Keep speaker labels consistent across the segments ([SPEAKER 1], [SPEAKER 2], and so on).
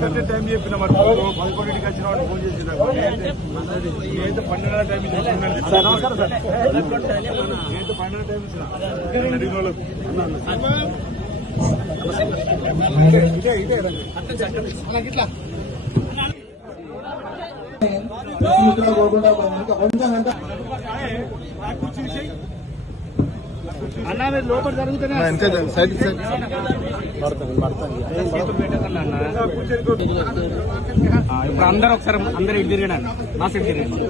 [SPEAKER 1] Correct time చెప్పిన మరి. పదకొండింటికి వచ్చిన వాడు ఫోన్ చేసిన నేనైతే పన్నెండు టైం నేనైతే పన్నెండు టైం ఇచ్చిన అడిగిన వాళ్ళకు ఇదే ఇదే
[SPEAKER 2] పోకుండా అంటే
[SPEAKER 1] అన్నా మీరు లోపల జరుగుతూనే
[SPEAKER 2] సైడ్ సైడ్.
[SPEAKER 3] ఇప్పుడు అందరూ ఒకసారి అందరు ఇటు తిరగండి మా సైడ్ తిరగండి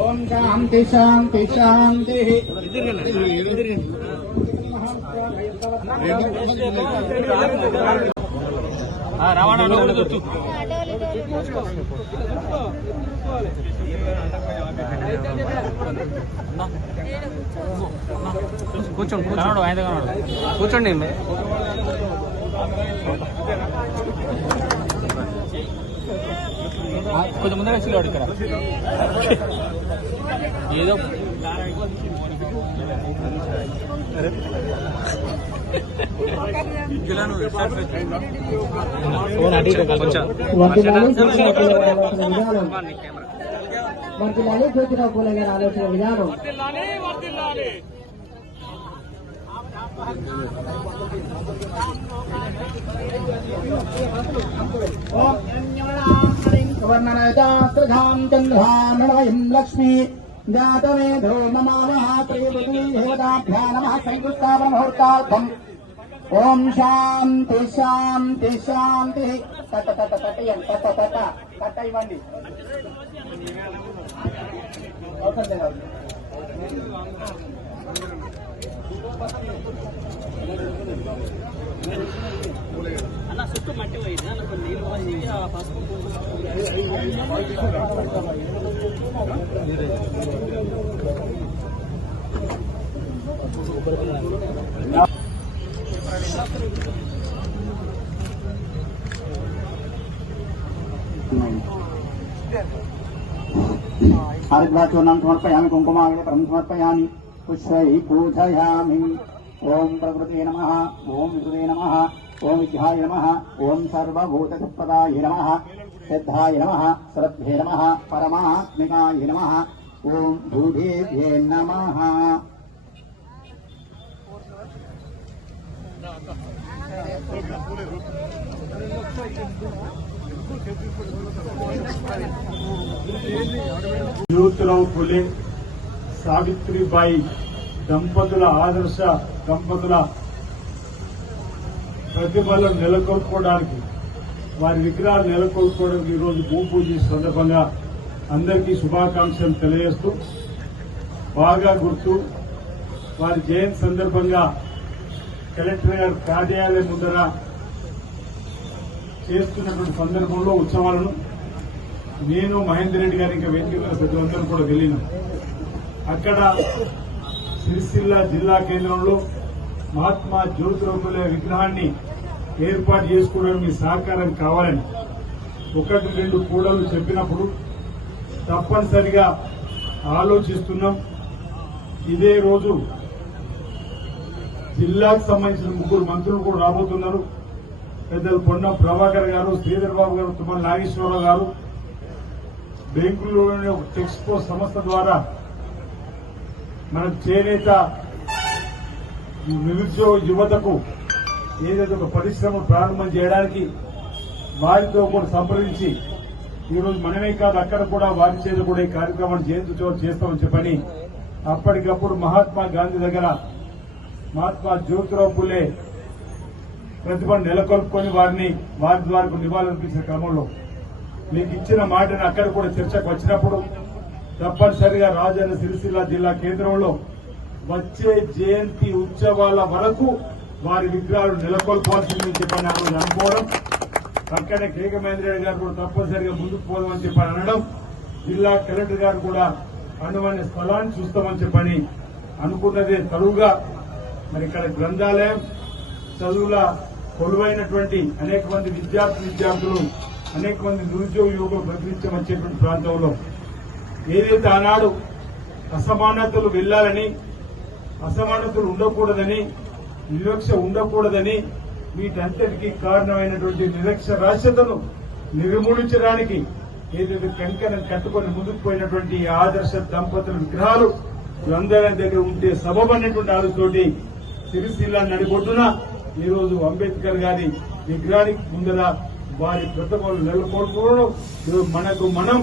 [SPEAKER 2] ఓం శాంతి శాంతి శాంతి
[SPEAKER 3] ఇటు తిరగండి ఇటు తిరగండి ఆ, రవాణా. కూర్చోండి కూర్చోండి ఆయన. కూర్చోండి కొంచెం ముందర వచ్చి ఇక్కడ. ఏదో
[SPEAKER 2] వర్తిల్లాలి జ్యోతిరావు గారి ఆలోచన విధానం వర్తిల్లాలి జ్యోతిరావు పూలే గారి ఆలోచన విధానం ఓం సువర్ణనయతాస్త్రధాం చంద్రామణమయం లక్ష్మీ జాతవేదో నమామః త్రివృతీ దేవతాభ్యా నమః సంయుక్తావన ముహూర్తార్థం ఓం శాంతి శాంతి శాంతి తట తట తటయండి తట తట తట ఇవ్వండి అవసరం లేదు అవసరం లేదు.
[SPEAKER 3] అన్న చుట్టూ మట్టి పోయింది అన్న కొన్ని నీళ్ళు పోసి ఆ పసుపు
[SPEAKER 2] हरिद्वाचूर्णं समर्पयामि कुङ्कुमाग्रे परं समर्पयामि पुष्पैः पूजयामि ॐ प्रकृते नमः ॐ विकृते नमः ॐ विद्याय नमः ॐ सर्वभूतसम्पदाय नमः सिद्धाय नमः श्रद्धे नमः परमात्मिकाय नमः ॐ भूदेभ्ये नमः
[SPEAKER 1] జ్యోతిరావు ఫులే సావిత్రిబాయి దంపతుల ఆదర్శ దంపతుల ప్రతిభలను నెలకొల్పుకోవడానికి వారి విగ్రహాలు నెలకొల్పుకోవడానికి ఈరోజు భూపూజ సందర్భంగా అందరికీ శుభాకాంక్షలు తెలియజేస్తూ బాగా గుర్తు వారి జయంతి సందర్భంగా కలెక్టర్ గారి కార్యాలయం ముందర చేస్తున్నటువంటి సందర్భంలో ఉత్సవాలను నేను మహేందర్ రెడ్డి గారి ఇంకా వేదికల పెద్దలందరూ కూడా వెళ్ళినాం. అక్కడ సిరిసిల్ల జిల్లా కేంద్రంలో మహాత్మా జ్యోతిరావు ఫులే విగ్రహాన్ని ఏర్పాటు చేసుకోవడానికి మీ సహకారం కావాలని ఒకటి రెండు కూడలు చెప్పినప్పుడు తప్పనిసరిగా ఆలోచిస్తున్నాం. ఇదే రోజు జిల్లాకు సంబంధించిన ముగ్గురు మంత్రులు కూడా రాబోతున్నారు. పెద్దలు పొన్న ప్రభాకర్ గారు శ్రీధర్ బాబు గారు తుమ్మల నాగేశ్వరరావు గారు. బెంగళూరులోని ఒక టెక్స్పో సంస్థ ద్వారా మనకు చేనేత నిరుద్యోగ యువతకు ఏదైతే ఒక పరిశ్రమ ప్రారంభం చేయడానికి వారితో కూడా సంప్రదించి ఈరోజు మనమే కాదు అక్కడ కూడా వారి చేత కూడా ఈ కార్యక్రమాన్ని జయంతి చేస్తామని చెప్పని అప్పటికప్పుడు మహాత్మా గాంధీ దగ్గర మహాత్మా జ్యోతిరావు పులే ప్రతిభను నెలకొల్పుకొని వారిని వారి ద్వారా నివాళులర్పించిన క్రమంలో మీకు ఇచ్చిన మాటను అక్కడ కూడా చర్చకు వచ్చినప్పుడు తప్పనిసరిగా రాజన్న సిరిసిల్ల జిల్లా కేంద్రంలో వచ్చే జయంతి ఉత్సవాల వరకు వారి విగ్రహాలు నెలకొల్పాల్సిందని చెప్పని ఆ రోజు అనుకోవడం పక్కనే కేక మహేంద్రరెడ్డి గారు కూడా తప్పనిసరిగా ముందుకు పోదామని చెప్పని అనడం. జిల్లా కలెక్టర్ గారు కూడా అనువైన స్థలాన్ని చూస్తామని చెప్పని అనుకున్నదే తరువుగా మరి ఇక్కడ గ్రంథాలయం చదువుల కొలువైనటువంటి అనేక మంది విద్యార్థి విద్యార్థులు అనేక మంది నిరుద్యోగ యువకులు ప్రతినిత్యం ప్రాంతంలో ఏదైతే ఆనాడు అసమానతలు వెళ్ళాలని అసమానతలు ఉండకూడదని వివక్ష ఉండకూడదని వీటంతటికీ కారణమైనటువంటి నిరక్షరాస్యతను నిర్మూలించడానికి ఏదైతే కంకణం కట్టుకొని ముందుకు పోయినటువంటి ఆదర్శ దంపతుల విగ్రహాలు అందరి దగ్గర ఉంటే సబబ్ అనేటువంటి ఆలోచనతోటి సిరిసిల్ల నడిబొడ్డున ఈరోజు అంబేద్కర్ గారి విగ్రహానికి ముందర వారి ప్రతిభలు నెలకొల్పుకోవడం మనకు మనం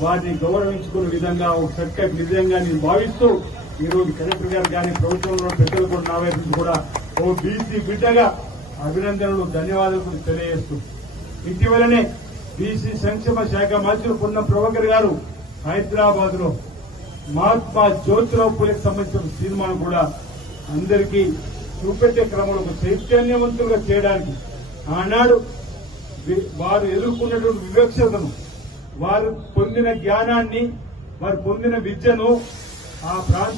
[SPEAKER 1] వారిని గౌరవించుకునే విధంగా ఒక చక్కటి విధంగా నేను భావిస్తూ ఈ రోజు కలెక్టర్ గారు కానీ ప్రభుత్వంలో పెద్దలు కూడా నా వైపు కూడా ఓ బీసీ బిడ్డగా అభినందనలు ధన్యవాదాలు తెలియజేస్తూ ఇటీవలనే బీసీ సంక్షేమ శాఖ మంత్రి పున్నం ప్రభాకర్ గారు హైదరాబాద్లో మహాత్మా జ్యోతిరావు పూలకు సంబంధించిన సినిమాను కూడా అందరికీ చూపెట్టే క్రమంలో ఒక చైతన్యవంతులుగా చేయడానికి ఆనాడు వారు ఎదుర్కొన్నటువంటి వివక్షతను వారు పొందిన జ్ఞానాన్ని వారు పొందిన విద్యను ఆ ప్రాంతం